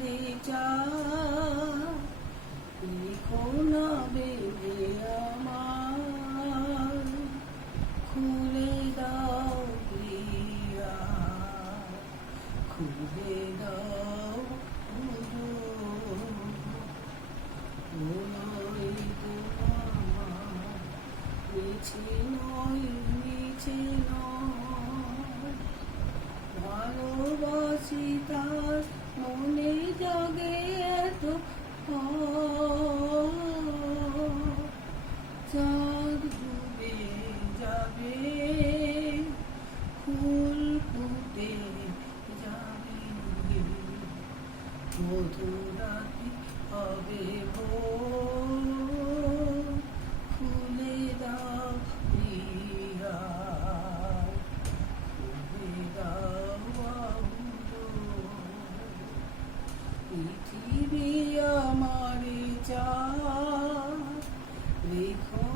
আমারে চা লিখো না বেঁধে আমার খুলে দাও প্রিয়া খুলে দাও মিছে নয় মিছে নয় ভালোবাসি তার মনে জাগে এত চাঁদ ডুবে যাবে ফুল ফুটে যাবে মধুরাতি হবে খুলে দাও প্রিয়া খুলে দাও পৃথিবী আমারে চা লিখো